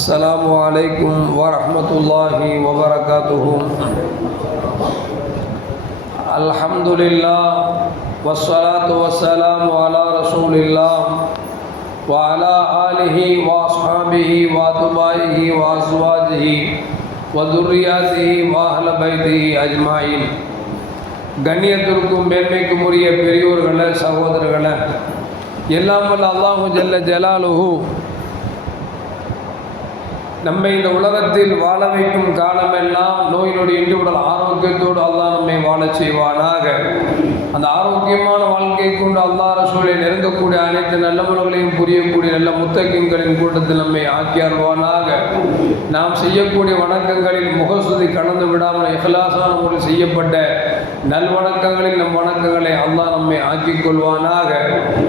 السلام عليكم ورحمة الله وبركاته الحمد لله والصلاة والسلام على رسول الله وعلى آله وأصحابه وأتباعه وأزواجه وذرياته وأهل بيته أجمعين கண்ணியத்திற்கும் மேன்மைக்கும் உரிய பெரியோர்களே சகோதரர்களே எல்லாம் வல்ல அல்லாஹு ஜல்ல ஜலாலுஹு நம்மை இந்த உலகத்தில் வாழ வைக்கும் காலமெல்லாம் நோய் நொடி இன்று உடல் ஆரோக்கியத்தோடு அல்லாஹ் நம்மை வாழச் செய்வானாக. அந்த ஆரோக்கியமான வாழ்க்கை கொண்டு அல்லாஹ் ரசூலை நெருங்கக்கூடிய அனைத்து நல்ல புரியக்கூடிய நல்ல முத்தகின்களின் கூட்டத்தில் நம்மை ஆக்கி நாம் செய்யக்கூடிய வணக்கங்களில் முகசுதி கடந்து விடாமல் இஹலாசான முறையில் செய்யப்பட்ட நல்வணக்கங்களில் நம் வணக்கங்களை அல்லாஹ் நம்மை ஆக்கிக் கொள்வானாக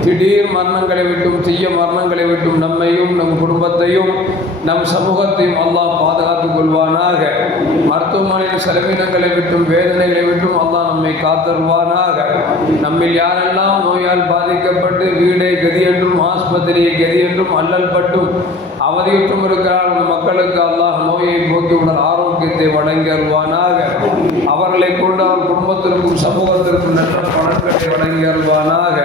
திடீர் மரணங்களை விட்டும் தீய மரணங்களை விட்டும் நம்மையும் நம் குடும்பத்தையும் நம் சமூகத்தையும் அல்லாஹ் பாதுகாத்துக் கொள்வானாக. மருத்துவமனையின் செலவினங்களை விட்டும் வேதனைகளை விட்டும் அல்லாஹ் நம்மை காத்தருவானாக நம்மில் யாரெல்லாம் நோயால் பாதிக்கப்பட்டு வீடை கதி என்றும் ஆஸ்பத்திரியை கதி என்றும் அல்லல் பட்டும் அவதியுற்றும் இருக்கிறார் மக்களுக்கு அல்லாஹ் நோயை போக்கியுடன் ஆரோக்கியத்தை வழங்கி அருள்வானாக அவர்களை கொண்டு அவர் குடும்பத்திற்கும் சமூகத்திற்கும் நல்ல பணங்களை வழங்கி அருள்வானாக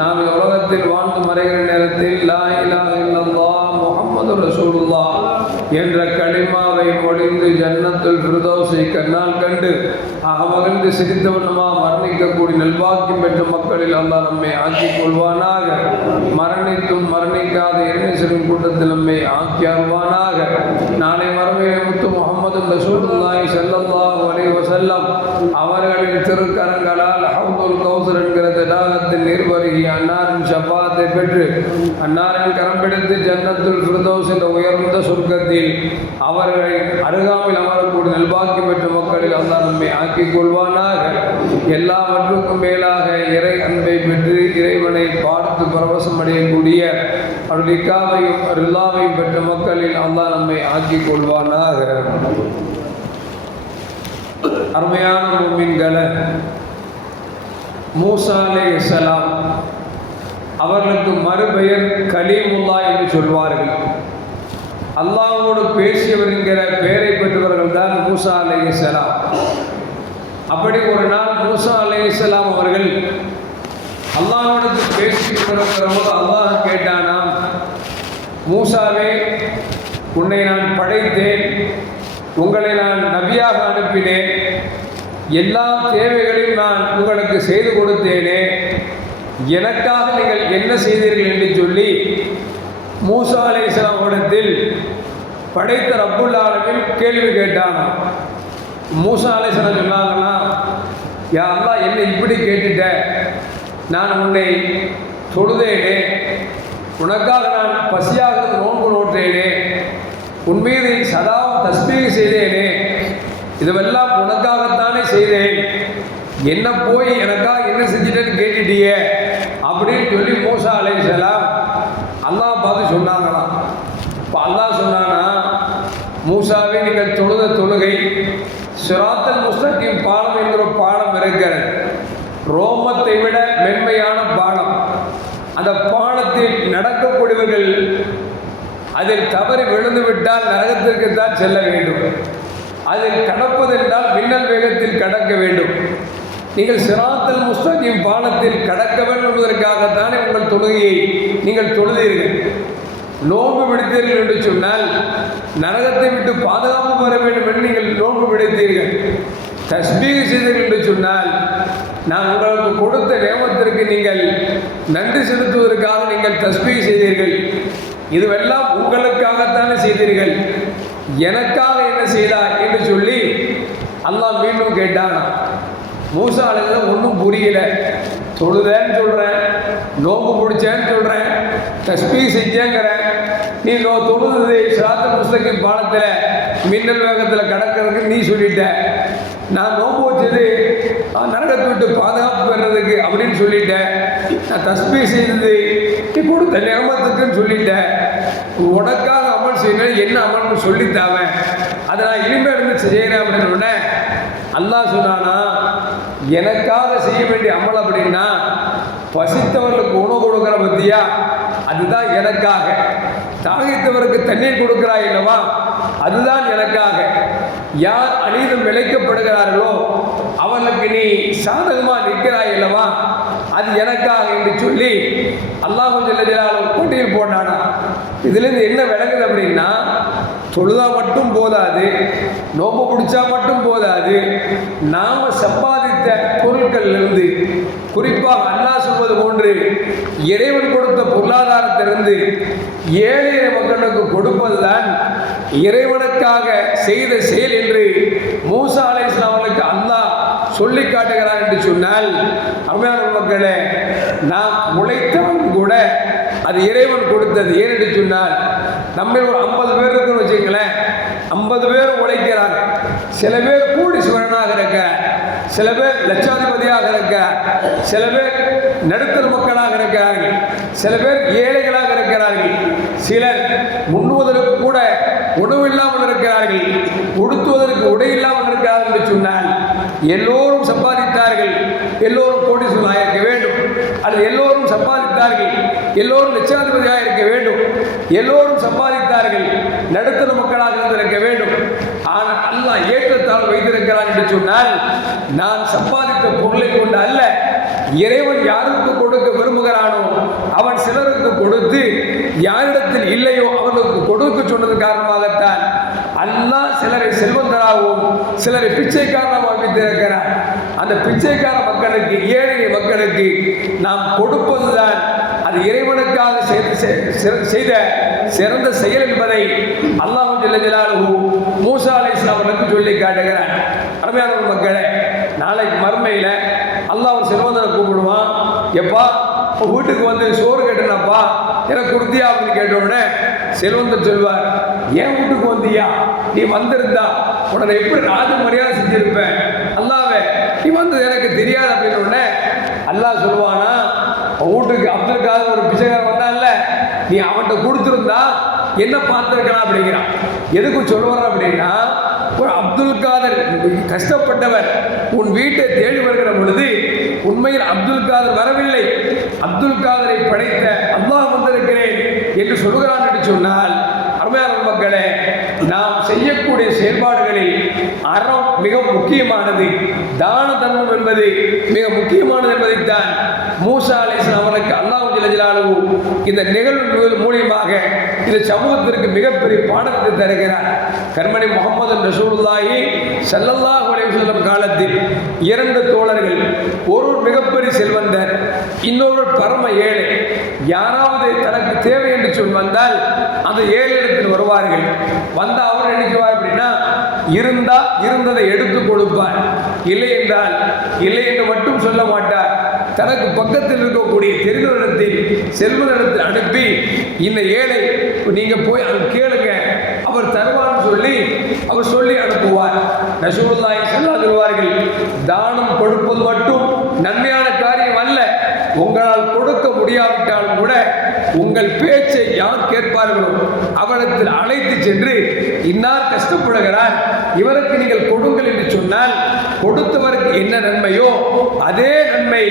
நாம் உலகத்தில் வாழ்ந்து மறைகிற நேரத்தில் லா இலாஹ இல்லல்லாஹ் முஹம்மது ரசூலுல்லாஹ் என்ற களிமாவை மொழிந்து ஜன்னத்துல் ஃபிர்தௌஸை கண்ணால் கண்டு அகமகிழ்ந்து சிரித்தவண்ணமா மரணிக்கக்கூடிய நல்வாக்கியம் பெற்ற மக்களில் அல்லாஹ் நம்மை ஆக்கிக் கொள்வானாக. மரணித்தும் மரணிக்காத இறைநேசரின் கூட்டத்தில் நம்மை ஆக்கி அருவானாக நாளை மறுமையை முத்து முகமது ரசூலுல்லாஹி ஸல்லல்லாஹு அலைஹி வஸல்லம் அவர்களின் திருக்கரங்களால் ஹவுதுல் கௌசர் என்கிற நீர் நீர்வருகி அன்னாரின் சப்பாத்தை பெற்று அன்னாரின் கரம் பிடித்து ஜன்னத்துல் ஃபிர்தௌஸ் என்ற உயர்ந்த சொர்க்கத்தில் அவர்களை அருகாமையில் அமரக்கூடிய நல்வாக்கி பெற்ற மக்களில் அல்லாஹ் நம்மை ஆக்கிக் கொள்வானாக. எல்லாவற்றுக்கும் மேலாக இறை அன்பை பெற்று இறைவனை பார்த்து பரவசம் அடையக்கூடிய அருளிக்காவையும் இக்காவையும் ரில்லாவையும் பெற்ற மக்களில் அல்லா நம்மை ஆக்கிக் கொள்வானாக. அருமையான மூமின்களை மூசா அலே இஸ்லாம் அவர்களுக்கு மறுபெயர் கலீமுல்லா என்று சொல்வார்கள். அல்லாவோடு பேசியவர் என்கிற பெயரை பெற்றவர்கள் தான் மூசா அலே இஸ்லாம் அப்படி ஒரு நாள் மூசா அலே இஸ்லாம் அவர்கள் அல்லாவோடு பேசி அல்லாஹ் கேட்டானாம் மூசாவே உன்னை நான் படைத்தேன் உங்களை நான் நபியாக அனுப்பினேன். எல்லா தேவைகளையும் நான் உங்களுக்கு செய்து கொடுத்தேனே. எனக்காக நீங்கள் என்ன செய்தீர்கள் என்று சொல்லி மூசா அலை இடத்தில் படைத்த ரப்புல் கேள்வி கேட்டாங்க. மூசா அலை சொன்னாங்கன்னா யா என்ன இப்படி கேட்டுட்ட? நான் உன்னை தொழுதேனே. உனக்காக நான் பசியாக நோன்பு நோட்டேனே உன் மீது சதா தஸ்மீக செய்தேனே. இதுவெல்லாம் உனக்காகத்தானே செய்தேன். என்ன போய் எனக்காக என்ன செஞ்சிட்டேன்னு கேட்டுட்டியே? அப்படின்னு சொல்லி மூசா அலைசலாம் அல்லாஹ் பார்த்து சொன்னாங்களாம். இப்போ அல்லா சொன்னானா மூசாவே நீங்கள் தொழுத தொழுகை சிராத்தல் முஸ்தகிம் பாலம் என்கிற பாடம் இருக்கிறது. ரோமத்தை விட மென்மையான பாடம் அந்த பாடத்தில் நடக்கக்கூடியவர்கள் அதில் தவறி விழுந்து விட்டால் நரகத்திற்கு தான் செல்ல வேண்டும். அதில் கடப்பதென்றால் மின்னல் வேகத்தில் கடக்க வேண்டும். நீங்கள் சிராத்தல் முஸ்தகிம் பாலத்தில் கடக்க வேண்டும் என்பதற்காகத்தானே உங்கள் தொழுகையை நீங்கள் தொழுதீர்கள். நோன்பு விடுத்தீர்கள் என்று சொன்னால் நரகத்தை விட்டு பாதுகாப்பு பெற வேண்டும் என்று நீங்கள் நோன்பு விடுத்தீர்கள். தஸ்மீக செய்தீர்கள் என்று சொன்னால் நான் உங்களுக்கு கொடுத்த நேமத்திற்கு நீங்கள் நன்றி செலுத்துவதற்காக நீங்கள் தஸ்மீக செய்தீர்கள். இதுவெல்லாம் உங்களுக்காகத்தானே செய்தீர்கள். எனக்காக என்ன செய்தார் என்று சொல்லி அல்லாஹ் மீண்டும் கேட்டான். மூசா ஒன்றும் புரியல. தொழுதேன்னு சொல்கிறேன் நோம்பு பிடிச்சேன்னு சொல்கிறேன் தஸ்பீ செஞ்சேங்கிறேன். நீ நோ தொழுது சிராத்த புஸ்தக பாலத்தில் மின்னல் வேகத்தில் கடக்கிறதுக்கு நீ சொல்லிட்ட. நான் நோம்பு வச்சது நரகத்தை விட்டு பாதுகாப்பு பெறதுக்கு அப்படின்னு சொல்லிட்டேன் நான் தஸ்பீ செய்தது நீ கொடுத்த நியமத்துக்குன்னு சொல்லிட்டேன் உனக்காக செய்யணும் என்ன அமல்னு சொல்லித்தாவன் அதை நான் இனிமேல் இருந்து செய்கிறேன் அப்படின்னு உடனே அல்லாஹ் சொன்னானா எனக்காக செய்ய வேண்டிய அமல் அப்படின்னா பசித்தவர்களுக்கு உணவு கொடுக்குற பத்தியா? அதுதான் எனக்காக. தாகித்தவருக்கு தண்ணீர் கொடுக்கிறாய் அல்லவா அதுதான் எனக்காக. யார் அநீதம் விளைக்கப்படுகிறார்களோ அவர்களுக்கு நீ சாதகமாக நிற்கிறாய் அல்லவா அது எனக்காக என்று சொல்லி அல்லாஹ் ஜல்லஜலாலும் போட்டியில் போட்டானா. இதுலேருந்து என்ன விளங்குது அப்படின்னா தொழுதா மட்டும் போதாது நோம்பு பிடிச்சா மட்டும் போதாது நாம் சம்பாதித்த பொருட்கள்ல இருந்து குறிப்பாக அண்ணா சொல்வது போன்று இறைவன் கொடுத்த பொருளாதாரத்திலிருந்து ஏழை மக்களுக்கு கொடுப்பதுதான் இறைவனுக்காக செய்த செயல் என்று மூசா அலை சொல்லி காட்டுகிறார் என்று சொன்னால் அருமையான மக்களே நாம் உழைத்தவன் கூட அது இறைவன் கொடுத்தது. ஏன் என்று சொன்னால் நம்ம ஒரு ஐம்பது பேர் இருக்குன்னு வச்சுங்களேன் ஐம்பது பேர் உழைக்கிறாங்க. சில பேர் கோடீஸ்வரனாக இருக்க சில பேர் லட்சாதிபதியாக இருக்க சில பேர் நடுத்தர மக்களாக இருக்கிறார்கள் சில பேர் ஏழைகளாக இருக்கிறார்கள் சிலர் உண்ணுவதற்கு கூட உணவு இல்லாமல் இருக்கிறார்கள் உடுத்துவதற்கு உடை இல்லாமல் இருக்கிறார்கள் என்று சொன்னால் எல்லோரும் சம்பாதித்தார்கள். எல்லோரும் கோடீஸ்வரனாக இருக்க வேண்டும். அது எல்லோரும் சம்பாதித்தார்கள். எல்லோரும் லட்சாதிபதியாக இருக்க வேண்டும். எல்லோரும் சம்பாதித்தார்கள். நடுத்தர மக்களாக இருந்திருக்க வேண்டும். ஆனால் அல்லா ஏற்றத்தாழ் வைத்திருக்கிறான் என்று சொன்னால் நான் சம்பாதித்த பொருளை கொண்டு அல்ல இறைவன் யாருக்கு கொடுக்க விரும்புகிறானோ அவன் சிலருக்கு கொடுத்து யாரிடத்தில் இல்லையோ அவர்களுக்கு கொடுக்க சொன்னது காரணமாகத்தான் அல்லாஹ் சிலரை செல்வந்தராகவும் சிலரை பிச்சைக்காரனாக வைத்திருக்கிறார் அந்த பிச்சைக்கார மக்களுக்கு ஏழை மக்களுக்கு நாம் கொடுப்பதுதான் அது இறைவனுக்காக செய்த- செ- செய்த சிறந்த செயல் என்பதை அல்லாஹு ஜல்லஜலாலு மூசா அலை அவர்களுக்கு சொல்லி காட்டுகிறார் அருமையான மக்களே நாளைக்கு மறுமையில் அல்லாஹ் ஒரு செல்வந்தனை கூப்பிடுவான். எப்பா வீட்டுக்கு வந்து சோறு கேட்டனப்பா எனக்கு கொடுத்தியா அப்படின்னு கேட்ட உடனே செல்வந்தர் சொல்வார் ஏன் வீட்டுக்கு வந்தியா? நீ வந்திருந்தா உடனே எப்படி ராஜ மரியாதை செஞ்சிருப்பேன்? அல்லாவே நீ வந்தது எனக்கு தெரியாது அப்படின்னு உடனே அல்லாஹ் சொல்லுவானா வீட்டுக்கு அப்துல் காதர் ஒரு பிச்சைக்காரன் வந்தான்ல நீ அவன்கிட்ட கொடுத்துருந்தா என்ன பார்த்துருக்கலாம்? அப்படிங்கிறான். எதுக்கு சொல்லுவார் அப்படின்னா ஒரு அப்துல் காதர் கஷ்டப்பட்டவர் உன் வீட்டை தேடி வருகிற பொழுது உண்மையில் அப்துல் காதர் வரவில்லை அப்துல் காதரை படைத்த அல்லாஹ் வந்திருக்கிறேன் என்று சொல்கிறான் என்று சொன்னால் அருமையான மக்களே நாம் செய்யக்கூடிய செயல்பாடுகளில் அறம் மிக முக்கியமானது. தான தர்மம் என்பது மிக முக்கியமானது என்பதைத்தான் மூசா அலிஸ்லாம் அவர்களுக்கு அல்லாஹ் ஜலஜலாலு இந்த நிகழ்வு மூலியமாக இந்த சமூகத்திற்கு மிகப்பெரிய பாடத்தை தருகிறார். கண்மணி முகமது ரசூலுல்லாஹி ஸல்லல்லாஹு அலைஹி காலத்தில் இரண்டு தோழர்கள் ஒரு மிகப்பெரிய செல்வந்தர் இன்னொரு பரம ஏழை. யாராவது தனக்கு தேவை என்று சொல் வந்தால் அந்த ஏழை வருவார்கள். வருவார்கள் வந்த அவர் நினைக்குவார் அப்படின்னா இருந்தா இருந்ததை எடுத்து கொடுப்பார். இல்லை என்றால் இல்லை என்று மட்டும் சொல்ல மாட்டார். தனக்கு பக்கத்தில் இருக்கக்கூடிய தெரிந்தவரிடத்தில் செல்வனிடத்தில் அனுப்பி இந்த ஏழை நீங்க போய் அங்க கேளுங்க. அவர் தருவார் சொல்லி அவர் சொல்லி அனுப்புவார். ரசூலுல்லாஹி ஸல்லல்லாஹு சொல்வார்கள் தானம் கொடுப்பது மட்டும் நன்மையான காரியம் அல்ல. உங்களால் கொடுக்க முடியாவிட்டாலும் கூட உங்கள் பேச்சை யார் கேட்பார்களோ அவரிடத்தில் அழைத்து சென்று இன்னார் கஷ்டப்படுகிறார் இவருக்கு நீங்கள் கொடுங்கள் என்று சொன்னால் கொடுத்தவருக்கு என்ன நன்மையோ அதே நன்மை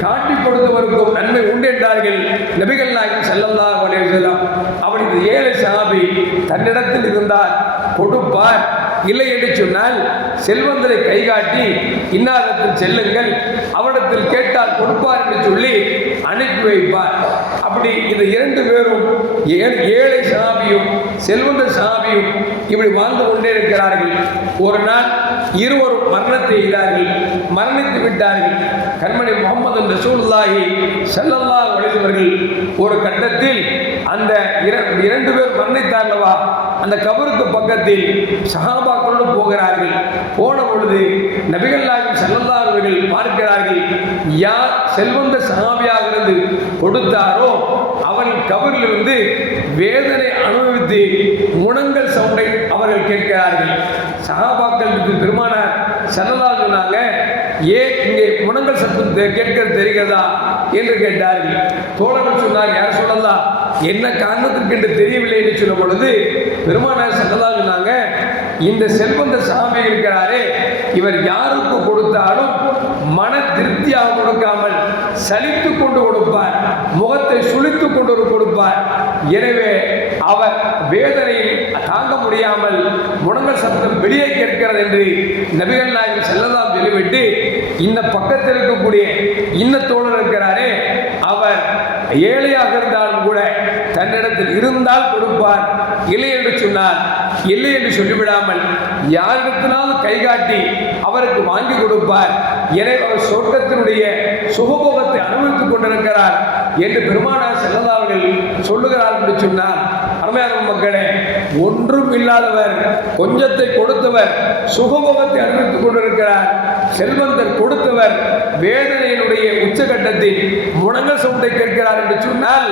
காட்டி கொடுத்தவருக்கும் நன்மை உண்டு என்றார்கள் நபிகள் நாயகம் செல்லல்லா அலைஹி வஸல்லம் அவர் இந்த ஏழை சாபி தன்னிடத்தில் இருந்தார் கொடுப்பார் இல்லை என்று சொன்னால் செல்வந்தரை கைகாட்டி இன்னாரிடத்தில் செல்லுங்கள் அவரிடத்தில் கேட்டால் கொடுப்பார் என்று சொல்லி அனுப்பி வைப்பார். அப்படி இந்த இரண்டு பேரும் ஏழை சாபியும் செல்வந்த சாபியும் இப்படி வாழ்ந்து கொண்டே இருக்கிறார்கள். ஒரு நாள் இருவரும் மரணத்தை எய்தார்கள். மரணித்து விட்டார்கள். கண்மணி முகமது ரசூல்லாஹி செல்லல்லா அலைஹி ஒரு கட்டத்தில் அந்த இர- இரண்டு பேர் மரணித்தார்களவா? அந்த கபருக்கு பக்கத்தில் சஹாபாக்களோடு போகிறார்கள். போன பொழுது நபிகள் நாயகம் அவர்கள் பார்க்கிறார்கள் யார் செல்வந்த சஹாபியாக இருந்து கொடுத்தாரோ அவன் கபரிலிருந்து வேதனை அனுபவித்து முழங்கல் சவுண்டை அவர்கள் கேட்கிறார்கள். சகாபாக்கள் பெருமானார் செல்லலா சொன்னாங்க ஏன் இங்கே முழங்கல் சத்தம் தெ- கேட்கிறது தெரிகிறதா? என்று கேட்டார்கள். தோழர்கள் சொன்னார் யார் சொல்லலாம் என்ன காரணத்திற்கு என்று தெரியவில்லை என்று சொல்லும் பொழுது பெருமானார் செல்லலா சொன்னாங்க இந்த செல்வந்த சாமி இருக்கிறாரே இவர் யாருக்கு கொடுத்தாலும் மன திருப்தியாக கொடுக்காமல் சலித்து கொண்டு கொடுப்பார். முகத்தை சுளித்து கொண்டு கொடுப்பார். எனவே அவர் வேதனையில் தாங்க முடியாமல் முழங்கல் சப்தம் வெளியே கேட்கிறது என்று நபிகள் நாயகம் செல்லலாம் சொல்லிவிட்டு இந்த பக்கத்தில் இருக்கக்கூடிய இந்த தோழர் இருக்கிறாரே அவர் ஏழையாக இருந்தாலும் கூட தன்னிடத்தில் இருந்தால் கொடுப்பார் இல்லை என்று சொன்னார். இல்லை என்று சொல்லிவிடாமல் யாரிடத்தினாலும் கை காட்டி அவருக்கு வாங்கி கொடுப்பார். எனவே அவர் சொர்க்கத்தினுடைய சுகபோகத்தை அனுபவித்துக் கொண்டிருக்கிறார் என்று பெருமானார் செல்லதாவர்கள் சொல்லுகிறார் என்று சொன்னார். அருமையான மக்களே ஒன்றும் இல்லாதவர் கொஞ்சத்தை கொடுத்தவர் சுகபோகத்தை அனுபவித்துக் கொண்டிருக்கிறார். செல்வந்தர் கொடுத்தவர் வேதனையினுடைய உச்சகட்டத்தில் முடங்க சவுண்டை கேட்கிறார் என்று சொன்னால்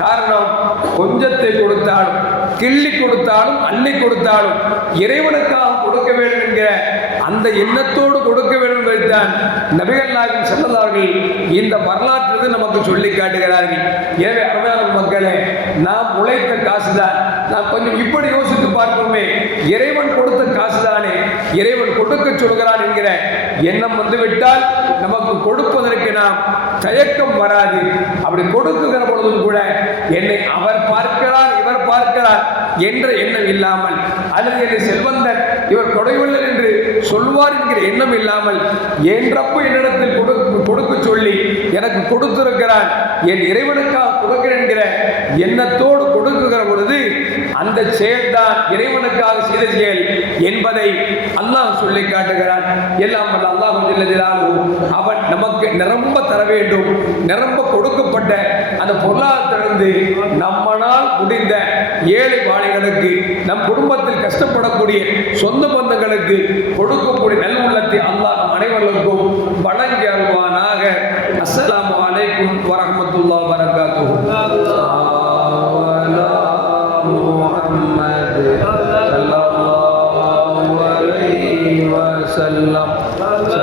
காரணம் கொஞ்சத்தை கொடுத்தாலும் கிள்ளி கொடுத்தாலும் அள்ளி கொடுத்தாலும் இறைவனுக்காக கொடுக்க வேண்டும் என்கிற அந்த எண்ணத்தோடு கொடுக்க வேண்டும் என்பதைத்தான் நபிகள் நாயகம் செல்லதார்கள் இந்த வரலாற்று நமக்கு சொல்லி காட்டுகிறார்கள். எனவே அருமையான மக்களே நாம் உழைத்த காசுதான். நாம் கொஞ்சம் இப்படி யோசித்து பார்ப்போமே. இறைவன் கொடுத்த காசுதானே. இறைவன் கொடுக்க சொல்கிறான் என்கிற எண்ணம் வந்துவிட்டால் நமக்கு கொடுப்பதற்கு நாம் தயக்கம் வராது. அப்படி கொடுக்குகிற பொழுதும் கூட என்னை அவர் பார்க்கிறார் இவர் பார்க்கிறார் என்ற எண்ணம் இல்லாமல். அல்லது என்னை செல்வந்தன் இவர் கொடையுள்ளர் என்று சொல்வார் என்கிற எண்ணம் இல்லாமல் என் ரப்பு என்னிடத்தில் கொடுக்க கொடுக்க சொல்லி எனக்கு கொடுத்திருக்கிறான் என் இறைவனுக்காக கொடுக்கிறேன் என்கிற எண்ணத்தோடு கொடுக்குகிற பொழுது அந்த செயல்தான் இறைவனுக்காக செய்த செயல் என்பதை அல்லாஹ் சொல்லி காட்டுகிறான். எல்லாம் வல்ல அல்லாஹ் ஜல்லஜலாலுஹு அவன் நமக்கு நிரம்ப தர வேண்டும். நிரம்ப கொடுக்கப்பட்ட அந்த பொருளாதாரத்திலிருந்து நம்மனால் முடிந்த ஏழை வாழைகளுக்கு நம் குடும்பத்தில் கஷ்டப்படக்கூடிய சொந்த பந்தங்களுக்கு கொடுக்கக்கூடிய நல் உள்ளத்தை அல்லாஹ் நம் அனைவர்களுக்கும் வழங்கி அருவானாக அஸ்லாம் அலைக்கும் வரஹ்மத்துல்லாஹி وسلم